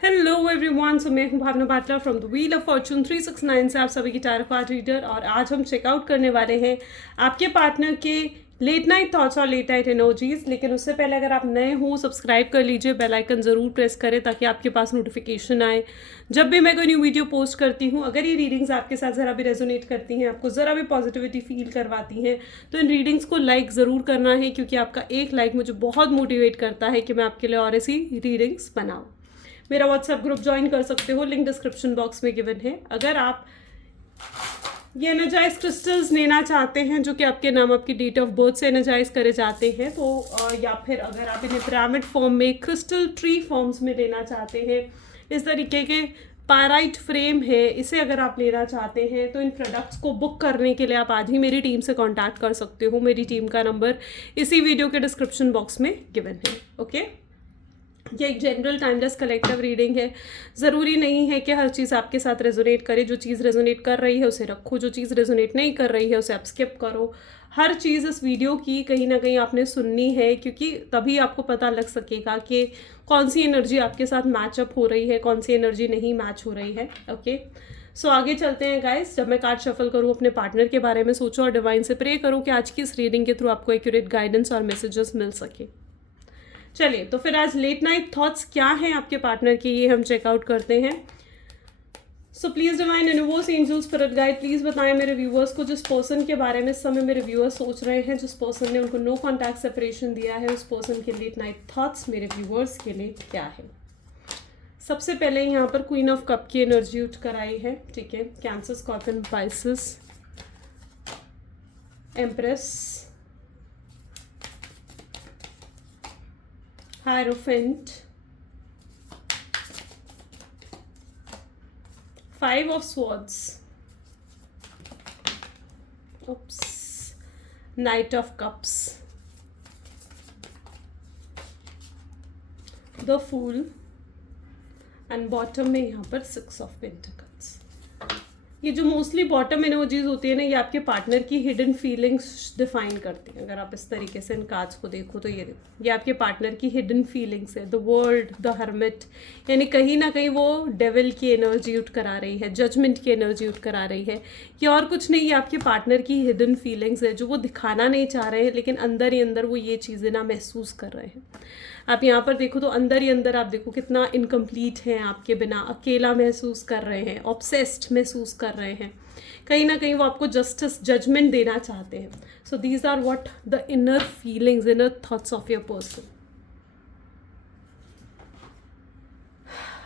Hello everyone, so मैं हूं Bhavna Batra from the wheel of fortune 369 से आप सभी की टैरो कार्ड रीडर। और आज हम चेकआउट करने वाले हैं आपके पार्टनर के लेट नाइट थॉट्स और लेट नाइट एनर्जीज। लेकिन उससे पहले अगर आप नए हो सब्सक्राइब कर लीजिए, बेल आइकन ज़रूर प्रेस करें ताकि आपके पास नोटिफिकेशन आए जब भी मैं कोई न्यू वीडियो पोस्ट करती हूँ। अगर ये रीडिंग्स आपके साथ ज़रा भी रेजोनेट करती हैं, आपको ज़रा भी पॉजिटिविटी फील करवाती हैं, तो इन रीडिंग्स को लाइक ज़रूर करना है, क्योंकि आपका एक लाइक मुझे बहुत मोटिवेट करता है कि मैं आपके लिए और ऐसी रीडिंग्स बनाऊँ। मेरा व्हाट्सएप ग्रुप ज्वाइन कर सकते हो, लिंक डिस्क्रिप्शन बॉक्स में गिवन है। अगर आप ये एनर्जाइज क्रिस्टल्स लेना चाहते हैं जो कि आपके नाम आपकी डेट ऑफ बर्थ से एनर्जाइज करे जाते हैं, तो या फिर अगर आप इन्हें पिरामिड फॉर्म में, क्रिस्टल ट्री फॉर्म्स में लेना चाहते हैं, इस तरीके के पाराइट फ्रेम है, इसे अगर आप लेना चाहते हैं, तो इन प्रोडक्ट्स को बुक करने के लिए आप आज ही मेरी टीम से कांटेक्ट कर सकते हो। मेरी टीम का नंबर इसी वीडियो के डिस्क्रिप्शन बॉक्स में गिवन है। ओके, ये एक जनरल टाइमलेस कलेक्टिव रीडिंग है। ज़रूरी नहीं है कि हर चीज़ आपके साथ रेजोनेट करे। जो चीज़ रेजोनेट कर रही है उसे रखो, जो चीज़ रेजोनेट नहीं कर रही है उसे आप स्किप करो। हर चीज़ इस वीडियो की कहीं ना कहीं आपने सुननी है, क्योंकि तभी आपको पता लग सकेगा कि कौन सी एनर्जी आपके साथ मैचअप हो रही है, कौन सी एनर्जी नहीं मैच हो रही है। ओके, सो आगे चलते हैं गाइस। जब मैं कार्ड शफल करूँ, अपने पार्टनर के बारे में सोचो और डिवाइन से प्रे करूँ कि आज की इस रीडिंग के थ्रू आपको एक्यूरेट गाइडेंस और मैसेजेस मिल सके। चलिए, तो फिर आज लेट नाइट थॉट्स क्या हैं आपके पार्टनर की, ये हम चेकआउट करते हैं। So please divine universe, angel, spirit guide, please बताएं मेरे व्यूअर्स को, जिस पर्सन के बारे में इस समय मेरे व्यूअर्स सोच रहे हैं, जिस पर्सन ने उनको नो कॉन्टैक्ट सेपरेशन दिया है, उस पर्सन के लेट नाइट थॉट्स मेरे व्यूअर्स के लिए क्या है। सबसे पहले यहाँ पर क्वीन ऑफ कप की एनर्जी उठ कर आई है। ठीक है, cancer, scorpion, Pisces, empress, hierophant, 5 of swords, oops, Knight of cups, the fool, and bottom में यहाँ पर 6 of pentacles। ये जो मोस्टली बॉटम एनर्जीज होती है ना, ये आपके पार्टनर की हिडन फीलिंग्स डिफाइन करती हैं। अगर आप इस तरीके से इन कार्ड्स को देखो तो ये देखो, ये आपके पार्टनर की हिडन फीलिंग्स है। द वर्ल्ड, द हर्मिट, यानी कहीं ना कहीं वो डेविल की एनर्जी उठ कर आ रही है, जजमेंट की एनर्जी उठ कर आ रही है। ये और कुछ नहीं, ये आपके पार्टनर की हिडन फीलिंग्स है जो वो दिखाना नहीं चाह रहे हैं, लेकिन अंदर ही अंदर वो ये चीज़ें ना महसूस कर रहे हैं। आप यहाँ पर देखो तो अंदर ही अंदर आप देखो कितना इनकम्प्लीट है, आपके बिना अकेला महसूस कर रहे हैं, ऑब्सेस्ड महसूस कर रहे हैं। कहीं ना कहीं वो आपको जस्टिस, जजमेंट देना चाहते हैं। So these are what the inner feelings, inner thoughts of your person.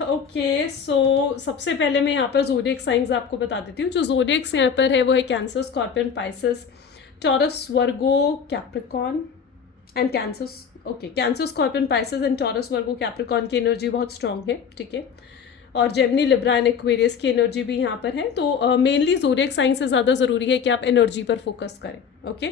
Okay, so सबसे पहले मैं यहाँ पर ज़ोडिएक साइंस आपको बता देती हूँ। जो ज़ोडिएक्स यहाँ पर है वो है cancer, scorpion, Pisces, taurus, Virgo, Capricorn and cancer. Okay, cancer, scorpion, Pisces and taurus, Virgo, Capricorn की एनर्जी बहुत स्ट्रांग है। ठीक है, और जेमिनी, लिब्रा एंड एक्वेरियस की एनर्जी भी यहाँ पर है। तो मेनली ज़ोडिएक साइन से ज़्यादा ज़रूरी है कि आप एनर्जी पर फोकस करें। ओके,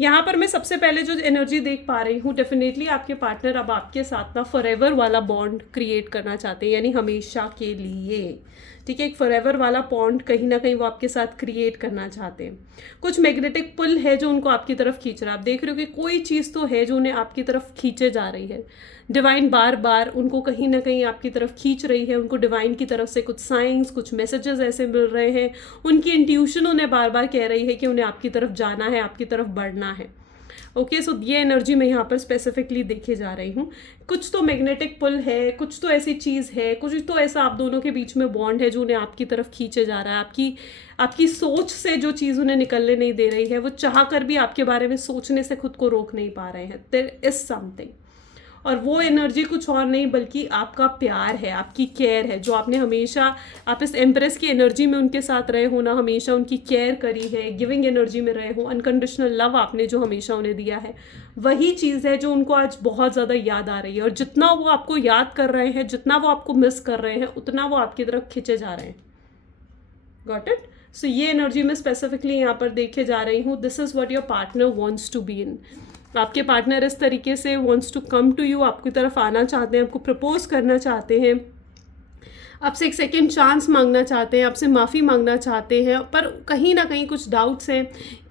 यहाँ पर मैं सबसे पहले जो एनर्जी देख पा रही हूँ, डेफिनेटली आपके पार्टनर अब आपके साथ ना फॉरएवर वाला बॉन्ड क्रिएट करना चाहते हैं, यानी हमेशा के लिए। ठीक है, एक फॉरएवर वाला बॉन्ड कहीं ना कहीं वो आपके साथ क्रिएट करना चाहते हैं। कुछ मैग्नेटिक पुल है जो उनको आपकी तरफ खींच रहा है। आप देख रहे हो कि कोई चीज़ तो है जो उन्हें आपकी तरफ खींचे जा रही है। डिवाइन बार बार उनको कहीं ना कहीं आपकी तरफ खींच रही है। उनको डिवाइन की तरफ से कुछ साइंस, कुछ मैसेजेस ऐसे मिल रहे हैं। उनकी इंट्यूशन उन्हें बार बार कह रही है कि उन्हें आपकी तरफ जाना है, आपकी तरफ बढ़ना है। ओके, सो ये एनर्जी मैं यहाँ पर स्पेसिफिकली देखे जा रही हूँ। कुछ तो मैग्नेटिक पुल है, कुछ तो ऐसी चीज़ है, कुछ तो ऐसा आप दोनों के बीच में बॉन्ड है जो उन्हें आपकी तरफ खींचे जा रहा है। आपकी सोच से जो चीज़ उन्हें निकलने नहीं दे रही है, वो चाह कर भी आपके बारे में सोचने से खुद को रोक नहीं पा रहे हैं। देयर इज समथिंग, और वो एनर्जी कुछ और नहीं बल्कि आपका प्यार है, आपकी केयर है, जो आपने हमेशा, आप इस एम्प्रेस की एनर्जी में उनके साथ रहे हो ना, हमेशा उनकी केयर करी है, गिविंग एनर्जी में रहे हो, अनकंडीशनल लव आपने जो हमेशा उन्हें दिया है, वही चीज़ है जो उनको आज बहुत ज़्यादा याद आ रही है। और जितना वो आपको याद कर रहे हैं, जितना वो आपको मिस कर रहे हैं, उतना वो आपकी तरफ खींचे जा रहे हैं। Got it? सो ये एनर्जी में स्पेसिफिकली यहाँ पर देखे जा रही हूँ। This is what your partner wants to be in. आपके पार्टनर इस तरीके से wants to come to you, आपकी तरफ आना चाहते हैं, आपको प्रपोज करना चाहते हैं, आपसे एक सेकेंड चांस मांगना चाहते हैं, आपसे माफ़ी मांगना चाहते हैं, पर कहीं ना कहीं कुछ डाउट्स हैं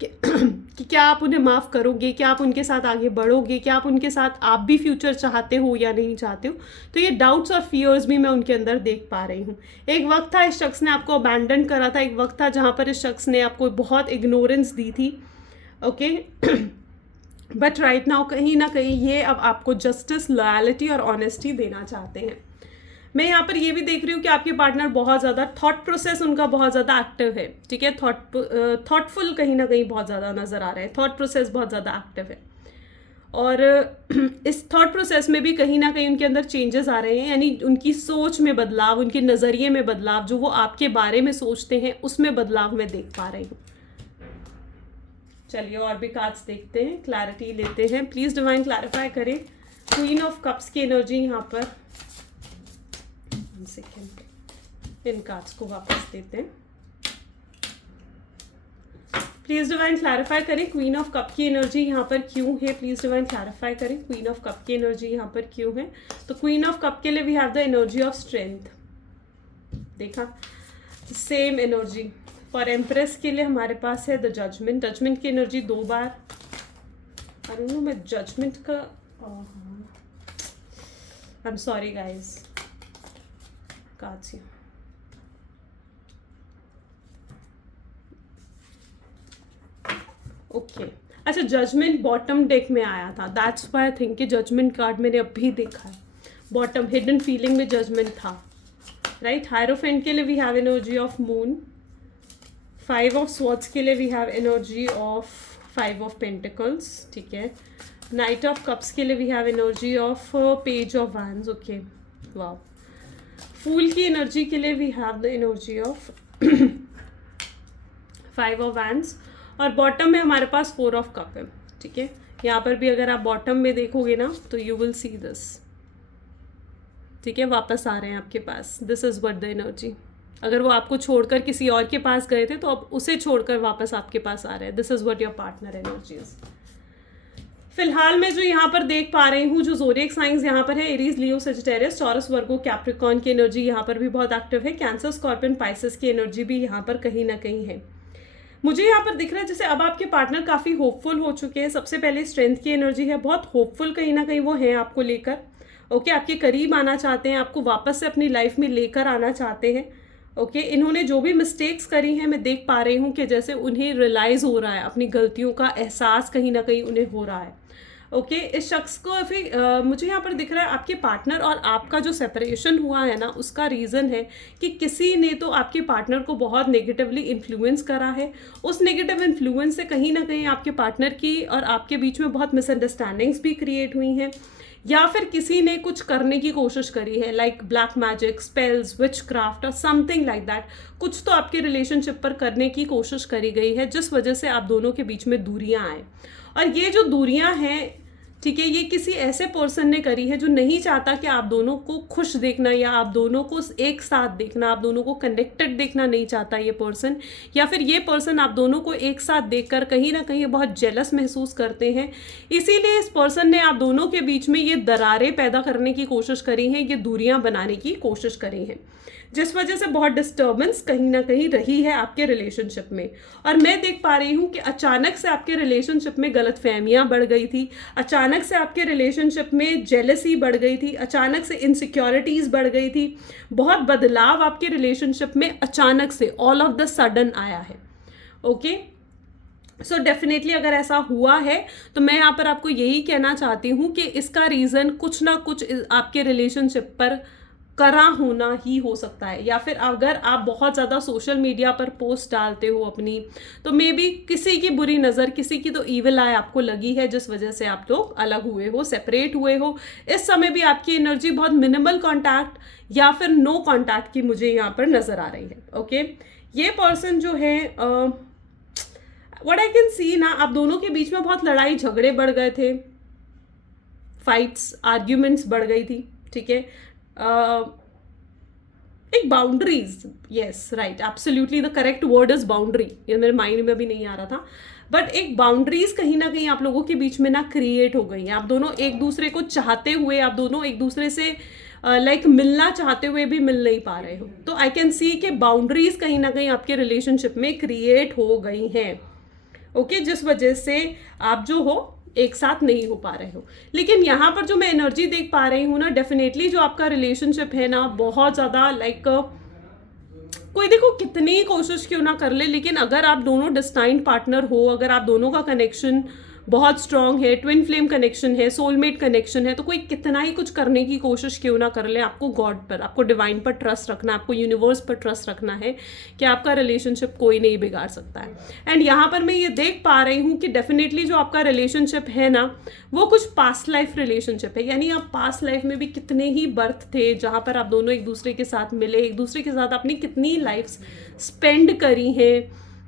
कि कि क्या आप उन्हें माफ़ करोगे, क्या आप उनके साथ आगे बढ़ोगे, क्या आप उनके साथ आप भी फ्यूचर चाहते हो या नहीं चाहते हो। तो ये डाउट्स और फियर्स भी मैं उनके अंदर देख पा रही हूँ। एक वक्त था इस शख्स ने आपको अबैंडन करा था, एक वक्त था जहाँ पर इस शख्स ने आपको बहुत इग्नोरेंस दी थी, ओके। बट राइट नाउ कहीं ना कहीं ये अब आपको जस्टिस, लॉयल्टी और ऑनेस्टी देना चाहते हैं। मैं यहाँ पर ये भी देख रही हूँ कि आपके पार्टनर बहुत ज़्यादा थॉट प्रोसेस उनका बहुत ज़्यादा एक्टिव है, ठीक है। थॉटफुल कहीं ना कहीं बहुत ज़्यादा नज़र आ रहा है, थॉट प्रोसेस बहुत ज़्यादा एक्टिव है। और इस थॉट प्रोसेस में भी कहीं ना कहीं उनके अंदर चेंजेस आ रहे हैं, यानी उनकी सोच में बदलाव, उनके नज़रिए में बदलाव, जो वो आपके बारे में सोचते हैं उसमें बदलाव मैं देख पा रही हूँ। चलिए और भी कार्ड्स देखते हैं, क्लैरिटी लेते हैं। प्लीज़ डिवाइन क्लैरिफाई करें क्वीन ऑफ कप्स की एनर्जी यहाँ पर। सेकेंड, इन कार्ड्स को वापस देते हैं। प्लीज डिवाइन क्लैरिफाई करें क्वीन ऑफ कप की एनर्जी यहाँ पर क्यों है। प्लीज डिवाइन क्लैरिफाई करें क्वीन ऑफ कप की एनर्जी यहाँ पर क्यों है। तो क्वीन ऑफ कप के लिए we have the energy of strength, देखा सेम एनर्जी। फॉर एम्प्रेस के लिए हमारे पास है द जजमेंट, जजमेंट की एनर्जी 2 बार। आई डोंट नो मैं जजमेंट का, I am sorry guys, cards here। Okay अच्छा, जजमेंट बॉटम डेक में आया था, दैट्स व्हाई आई थिंक कि जजमेंट कार्ड मैंने अभी देखा है। बॉटम हिडन फीलिंग में जजमेंट था, राइट। हायरोफेंट के लिए we have energy of moon. 5 of swords के लिए we have energy of 5 of pentacles, ठीक है। नाइट ऑफ कप्स के लिए we have energy of page of wands, okay wow. Fool की एनर्जी के लिए we have the energy of 5 of wands. और बॉटम में हमारे पास 4 ऑफ कप है, ठीक है। यहाँ पर भी अगर आप बॉटम में देखोगे ना तो यू विल सी दिस, ठीक है। वापस आ रहे हैं आपके पास, this is what the energy. अगर वो आपको छोड़कर किसी और के पास गए थे तो अब उसे छोड़कर वापस आपके पास आ रहे हैं, this is what your partner energy is. फिलहाल मैं जो यहाँ पर देख पा रही हूँ, जो ज़ोडिएक साइंस यहाँ पर है, एरीज, लियो, सजिटेरियस, टॉरस, वर्गो, कैप्रिकॉर्न की एनर्जी यहाँ पर भी बहुत एक्टिव है। कैंसर, स्कॉर्पियन, पाइसेस की एनर्जी भी यहाँ पर कहीं ना कहीं है। मुझे यहाँ पर दिख रहा है जैसे अब आपके पार्टनर काफ़ी होपफुल हो चुके हैं। सबसे पहले स्ट्रेंथ की एनर्जी है, बहुत होपफुल कहीं ना कहीं वो हैं आपको लेकर, ओके। आपके करीब आना चाहते हैं, आपको वापस से अपनी लाइफ में लेकर आना चाहते हैं, ओके। इन्होंने जो भी मिस्टेक्स करी हैं मैं देख पा रही हूँ कि जैसे उन्हें रियलाइज़ हो रहा है, अपनी गलतियों का एहसास कहीं ना कहीं उन्हें हो रहा है, ओके। इस शख्स को फिर मुझे यहाँ पर दिख रहा है आपके पार्टनर और आपका जो सेपरेशन हुआ है ना, उसका रीज़न है कि किसी ने तो आपके पार्टनर को बहुत नेगेटिवली इन्फ्लुएंस करा है। उस नेगेटिव इन्फ्लुएंस से कहीं ना कहीं आपके पार्टनर की और आपके बीच में बहुत मिसअंडरस्टैंडिंग्स भी क्रिएट हुई हैं, या फिर किसी ने कुछ करने की कोशिश करी है, लाइक ब्लैक मैजिक, स्पेल्स, विच क्राफ्ट और समथिंग लाइक दैट। कुछ तो आपके रिलेशनशिप पर करने की कोशिश करी गई है जिस वजह से आप दोनों के बीच में दूरियां आए। और ये जो दूरियां हैं, ठीक है, ये किसी ऐसे पर्सन ने करी है जो नहीं चाहता कि आप दोनों को खुश देखना या आप दोनों को एक साथ देखना, आप दोनों को कनेक्टेड देखना नहीं चाहता ये पर्सन। या फिर ये पर्सन आप दोनों को एक साथ देखकर कहीं ना कहीं बहुत जेलस महसूस करते हैं। इसीलिए इस पर्सन ने आप दोनों के बीच में ये दरारें पैदा करने की कोशिश करी हैं, ये दूरियां बनाने की कोशिश करी हैं, जिस वजह से बहुत डिस्टर्बेंस कहीं ना कहीं रही है आपके रिलेशनशिप में। और मैं देख पा रही हूँ कि अचानक से आपके रिलेशनशिप में गलतफहमियां बढ़ गई थी, अचानक से आपके रिलेशनशिप में जेलसी बढ़ गई थी, अचानक से इनसिक्योरिटीज़ बढ़ गई थी। बहुत बदलाव आपके रिलेशनशिप में अचानक से ऑल ऑफ द सडन आया है, ओके। सो डेफिनेटली अगर ऐसा हुआ है तो मैं यहाँ पर आपको यही कहना चाहती हूँ कि इसका रीज़न कुछ ना कुछ आपके रिलेशनशिप पर करा होना ही हो सकता है। या फिर अगर आप बहुत ज़्यादा सोशल मीडिया पर पोस्ट डालते हो अपनी, तो मे बी किसी की बुरी नज़र, किसी की तो ईविल आई आपको लगी है, जिस वजह से आप लोग अलग हुए हो, सेपरेट हुए हो। इस समय भी आपकी एनर्जी बहुत मिनिमल कॉन्टैक्ट या फिर नो कॉन्टैक्ट की मुझे यहाँ पर नज़र आ रही है, ओके। ये पर्सन जो है व्हाट आई कैन सी ना, आप दोनों के बीच में बहुत लड़ाई झगड़े बढ़ गए थे, फाइट्स, आर्ग्यूमेंट्स बढ़ गई थी, ठीक है। एक boundaries, yes right, absolutely the correct word is boundary, ये मेरे माइंड में भी नहीं आ रहा था, बट एक बाउंड्रीज कहीं ना कहीं आप लोगों के बीच में ना क्रिएट हो गई हैं। आप दोनों एक दूसरे को चाहते हुए, आप दोनों एक दूसरे से मिलना चाहते हुए भी मिल नहीं पा रहे हो। तो आई कैन सी कि बाउंड्रीज कहीं ना कहीं आपके रिलेशनशिप में क्रिएट हो गई हैं, ओके, जिस वजह से आप जो हो एक साथ नहीं हो पा रहे हो। लेकिन यहाँ पर जो मैं एनर्जी देख पा रही हूँ ना, डेफिनेटली जो आपका रिलेशनशिप है ना, बहुत ज़्यादा लाइक कोई देखो कितनी कोशिश क्यों ना कर ले, लेकिन अगर आप दोनों डिस्टाइंड पार्टनर हो, अगर आप दोनों का कनेक्शन बहुत स्ट्रांग है, ट्विन फ्लेम कनेक्शन है, सोलमेट कनेक्शन है, तो कोई कितना ही कुछ करने की कोशिश क्यों ना कर ले, आपको गॉड पर, आपको डिवाइन पर ट्रस्ट रखना, आपको यूनिवर्स पर ट्रस्ट रखना है कि आपका रिलेशनशिप कोई नहीं बिगाड़ सकता है। एंड यहाँ पर मैं ये देख पा रही हूँ कि डेफिनेटली जो आपका रिलेशनशिप है ना, वो कुछ पास्ट लाइफ रिलेशनशिप है। यानी आप पास्ट लाइफ में भी कितने ही बर्थ थे जहाँ पर आप दोनों एक दूसरे के साथ मिले, एक दूसरे के साथ अपनी कितनी लाइफ स्पेंड करी है।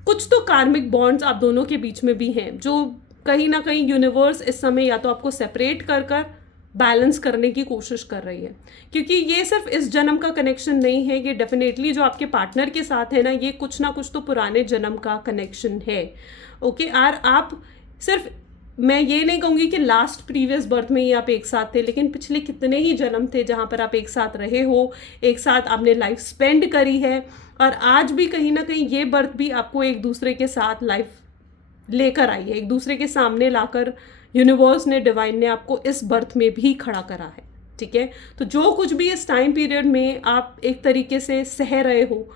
कुछ तो कार्मिक बॉन्ड्स आप दोनों के बीच में भी हैं, जो कहीं ना कहीं यूनिवर्स इस समय या तो आपको सेपरेट कर कर बैलेंस करने की कोशिश कर रही है, क्योंकि ये सिर्फ इस जन्म का कनेक्शन नहीं है, ये डेफिनेटली जो आपके पार्टनर के साथ है ना, ये कुछ ना कुछ तो पुराने जन्म का कनेक्शन है। ओके, और आप सिर्फ, मैं ये नहीं कहूँगी कि लास्ट प्रीवियस बर्थ में ही आप एक साथ थे, लेकिन पिछले कितने ही जन्म थे जहाँ पर आप एक साथ रहे हो, एक साथ आपने लाइफ स्पेंड करी है, और आज भी कहीं ना कहीं ये बर्थ भी आपको एक दूसरे के साथ लाइफ लेकर आई है, एक दूसरे के सामने लाकर यूनिवर्स ने, डिवाइन ने आपको इस बर्थ में भी खड़ा करा है। ठीक है, तो जो कुछ भी इस टाइम पीरियड में आप एक तरीके से सह रहे हो,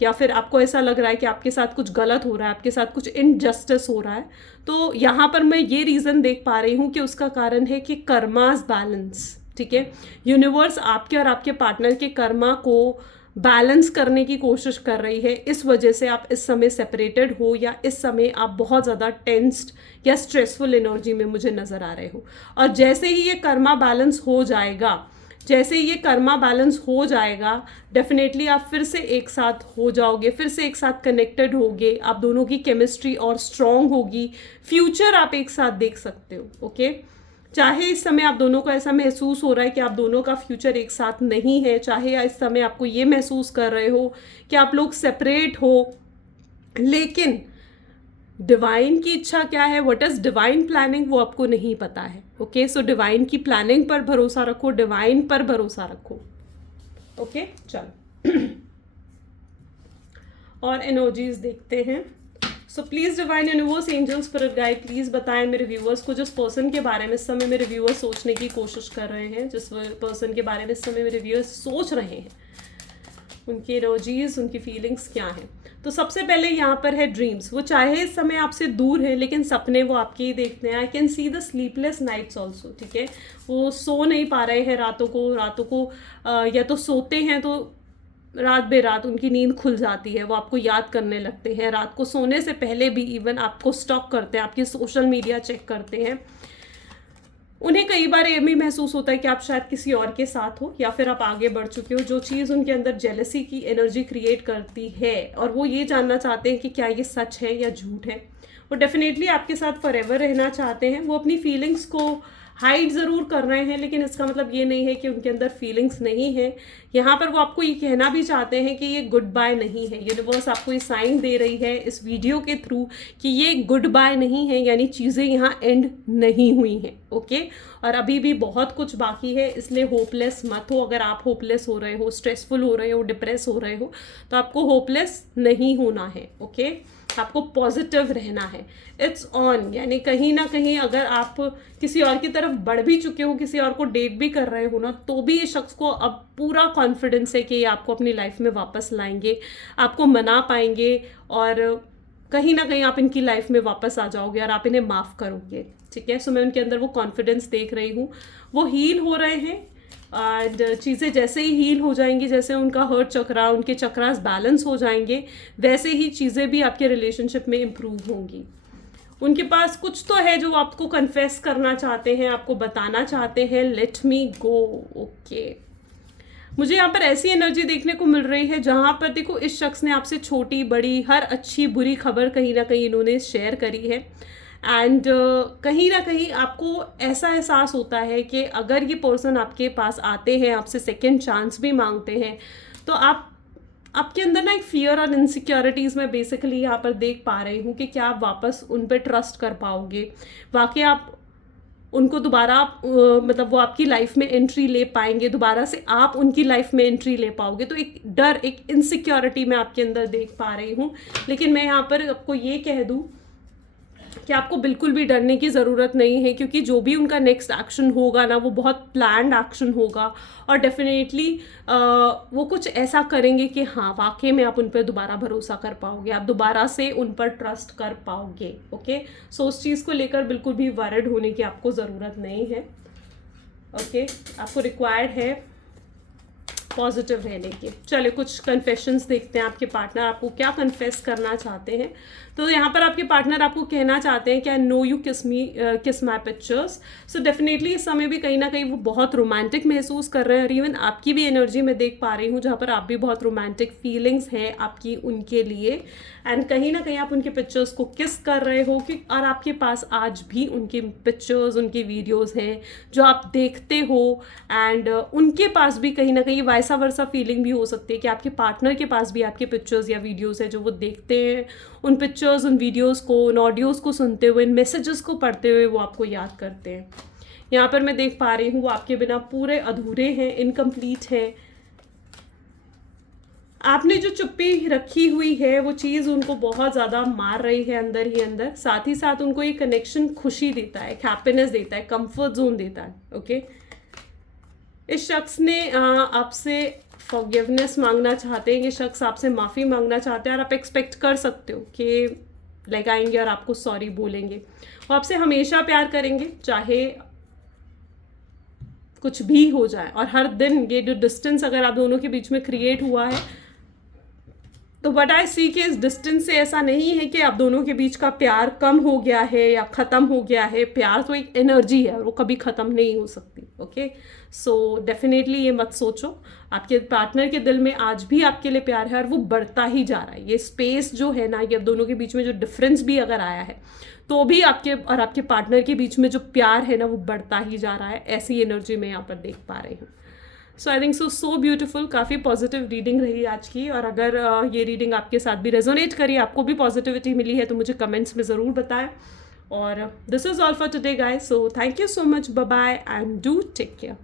या फिर आपको ऐसा लग रहा है कि आपके साथ कुछ गलत हो रहा है, आपके साथ कुछ इनजस्टिस हो रहा है, तो यहाँ पर मैं ये रीज़न देख पा रही हूँ कि उसका कारण है कि कर्मास बैलेंस। ठीक है, यूनिवर्स आपके और आपके पार्टनर के कर्मा को बैलेंस करने की कोशिश कर रही है। इस वजह से आप इस समय सेपरेटेड हो, या इस समय आप बहुत ज़्यादा टेंस्ड या स्ट्रेसफुल एनर्जी में मुझे नज़र आ रहे हो। और जैसे ही ये कर्मा बैलेंस हो जाएगा, जैसे ही ये कर्मा बैलेंस हो जाएगा, डेफिनेटली आप फिर से एक साथ हो जाओगे, फिर से एक साथ कनेक्टेड होगे, आप दोनों की केमिस्ट्री और स्ट्रॉन्ग होगी, फ्यूचर आप एक साथ देख सकते हो। ओके, चाहे इस समय आप दोनों को ऐसा महसूस हो रहा है कि आप दोनों का फ्यूचर एक साथ नहीं है, चाहे इस समय आपको ये महसूस कर रहे हो कि आप लोग सेपरेट हो, लेकिन डिवाइन की इच्छा क्या है, व्हाट इज डिवाइन प्लानिंग, वो आपको नहीं पता है। ओके, सो डिवाइन की प्लानिंग पर भरोसा रखो, डिवाइन पर भरोसा रखो। ओके, चलो और एनर्जीज देखते हैं। So please divine universe, angel, spirit guide, please बताएं मेरे व्यूअर्स को, जिस पर्सन के बारे में इस समय मेरे व्यूअर्स सोचने की कोशिश कर रहे हैं, जिस पर्सन के बारे में इस समय मेरे व्यूअर्स सोच रहे हैं, उनकी एनर्जीज, उनकी फीलिंग्स क्या हैं। तो सबसे पहले यहाँ पर है ड्रीम्स। वो चाहे इस समय आपसे दूर है, लेकिन सपने वो आपके ही देखते हैं। I can see the sleepless nights also. ठीक है, वो सो नहीं पा रहे हैं रातों को या तो सोते हैं तो रात बेरात उनकी नींद खुल जाती है, वो आपको याद करने लगते हैं, रात को सोने से पहले भी इवन आपको स्टॉक करते हैं, आपकी सोशल मीडिया चेक करते हैं। उन्हें कई बार ये भी महसूस होता है कि आप शायद किसी और के साथ हो, या फिर आप आगे बढ़ चुके हो, जो चीज़ उनके अंदर जेलसी की एनर्जी क्रिएट करती है, और वो ये जानना चाहते हैं कि क्या ये सच है या झूठ है। वो डेफिनेटली आपके साथ फॉरएवर रहना चाहते हैं। वो अपनी फीलिंग्स को हाइड ज़रूर कर रहे हैं, लेकिन इसका मतलब ये नहीं है कि उनके अंदर फीलिंग्स नहीं है। यहाँ पर वो आपको ये कहना भी चाहते हैं कि ये गुड बाय नहीं है। यूनिवर्स आपको ये साइन दे रही है इस वीडियो के थ्रू कि ये गुड बाय नहीं है, यानी चीज़ें यहाँ एंड नहीं हुई हैं। ओके, और अभी भी बहुत कुछ बाकी है, इसलिए होपलेस मत हो। अगर आप होपलेस हो रहे हो, स्ट्रेसफुल हो रहे हो, डिप्रेस हो रहे हो, तो आपको होपलेस नहीं होना है। ओके, आपको पॉजिटिव रहना है। इट्स ऑन, यानी कहीं ना कहीं अगर आप किसी और की तरफ बढ़ भी चुके हो, किसी और को डेट भी कर रहे हो ना, तो भी इस शख्स को अब पूरा कॉन्फिडेंस है कि ये आपको अपनी लाइफ में वापस लाएंगे, आपको मना पाएंगे, और कहीं ना कहीं आप इनकी लाइफ में वापस आ जाओगे और आप इन्हें माफ़ करोगे। ठीक है, सो मैं उनके अंदर वो कॉन्फिडेंस देख रही हूँ। वो हील हो रहे हैं, एंड चीज़ें जैसे ही हील हो जाएंगी, जैसे उनका हर्ट चक्रा, उनके चक्रास बैलेंस हो जाएंगे, वैसे ही चीज़ें भी आपके रिलेशनशिप में इम्प्रूव होंगी। उनके पास कुछ तो है जो आपको कन्फेस करना चाहते हैं, आपको बताना चाहते हैं, लेट मी गो। ओके, मुझे यहाँ पर ऐसी एनर्जी देखने को मिल रही है जहाँ पर देखो इस शख्स ने आपसे छोटी बड़ी हर अच्छी बुरी खबर कहीं ना कहीं इन्होंने शेयर करी है, एंड कहीं ना कहीं आपको ऐसा एहसास होता है कि अगर ये पर्सन आपके पास आते हैं, आपसे सेकेंड चांस भी मांगते हैं, तो आपके अंदर ना एक फियर और इनसिक्योरिटीज़ मैं बेसिकली यहाँ पर देख पा रही हूँ कि क्या आप वापस उन पर ट्रस्ट कर पाओगे, वाकई आप उनको दोबारा मतलब वो आपकी लाइफ में एंट्री ले पाएंगे, दोबारा से आप उनकी लाइफ में एंट्री ले पाओगे। तो एक डर, एक इनसिक्योरिटी मैं आपके अंदर देख पा रही हूँ। लेकिन मैं यहाँ पर आपको ये कह दूँ कि आपको बिल्कुल भी डरने की ज़रूरत नहीं है, क्योंकि जो भी उनका नेक्स्ट एक्शन होगा ना वो बहुत प्लान्ड एक्शन होगा और डेफिनेटली वो कुछ ऐसा करेंगे कि हाँ वाकई में आप उन पर दोबारा भरोसा कर पाओगे, आप दोबारा से उन पर ट्रस्ट कर पाओगे। ओके, सो उस चीज़ को लेकर बिल्कुल भी वरिड होने की आपको ज़रूरत नहीं है। ओके, आपको रिक्वायर्ड है पॉजिटिव रहने की। चलिए कुछ कन्फेशंस देखते हैं, आपके पार्टनर आपको क्या कन्फेस करना चाहते हैं। तो यहाँ पर आपके पार्टनर आपको कहना चाहते हैं कि आई नो यू किस माई पिक्चर्स। सो डेफिनेटली इस समय भी कहीं ना कहीं वो बहुत रोमांटिक महसूस कर रहे हैं, और इवन आपकी भी एनर्जी मैं देख पा रही हूँ जहाँ पर आप भी बहुत रोमांटिक फीलिंग्स हैं आपकी उनके लिए, एंड कहीं ना कहीं आप उनके पिक्चर्स को किस कर रहे हो कि, और आपके पास आज भी उनकी पिक्चर्स उनकी वीडियोस हैं जो आप देखते हो, एंड उनके पास भी कहीं ना कहीं वैसा वर्सा फीलिंग भी हो सकती है कि आपके पार्टनर के पास भी आपके पिक्चर्स या वीडियोस है जो वो देखते हैं, उन पिक्चर्स उन वीडियोस को उन ऑडियोज़ को सुनते हुए इन मैसेजेस को पढ़ते हुए वो आपको याद करते हैं। यहाँ पर मैं देख पा रही हूँ वो आपके बिना पूरे अधूरे हैं, इनकम्प्लीट हैं। आपने जो चुप्पी रखी हुई है वो चीज़ उनको बहुत ज़्यादा मार रही है अंदर ही अंदर, साथ ही साथ उनको ये कनेक्शन खुशी देता है, हैप्पीनेस देता है, कंफर्ट जोन देता है। ओके, इस शख्स ने आपसे फॉरगिवनेस मांगना चाहते हैं, ये शख्स आपसे माफ़ी मांगना चाहते हैं, और आप एक्सपेक्ट कर सकते हो कि लाइक आएंगे और आपको सॉरी बोलेंगे। वो आपसे हमेशा प्यार करेंगे चाहे कुछ भी हो जाए, और हर दिन ये जो डिस्टेंस अगर आप दोनों के बीच में क्रिएट हुआ है तो बट आई सी कि इस डिस्टेंस से ऐसा नहीं है कि आप दोनों के बीच का प्यार कम हो गया है या ख़त्म हो गया है। प्यार तो एक एनर्जी है, वो कभी ख़त्म नहीं हो सकती। ओके, सो डेफिनेटली ये मत सोचो, आपके पार्टनर के दिल में आज भी आपके लिए प्यार है और वो बढ़ता ही जा रहा है। ये स्पेस जो है ना, ये दोनों के बीच में जो डिफरेंस भी अगर आया है तो भी आपके और आपके पार्टनर के बीच में जो प्यार है ना वो बढ़ता ही जा रहा है। ऐसी एनर्जी मैं यहाँ पर देख पा रही हूँ। सो आई थिंक सो ब्यूटीफुल, काफ़ी पॉजिटिव रीडिंग रही आज की, और अगर ये रीडिंग आपके साथ भी रेजोनेट करी, आपको भी पॉजिटिविटी मिली है तो मुझे कमेंट्स में ज़रूर बताएं। और this is all for today guys, so thank you so much, bye bye and do take care.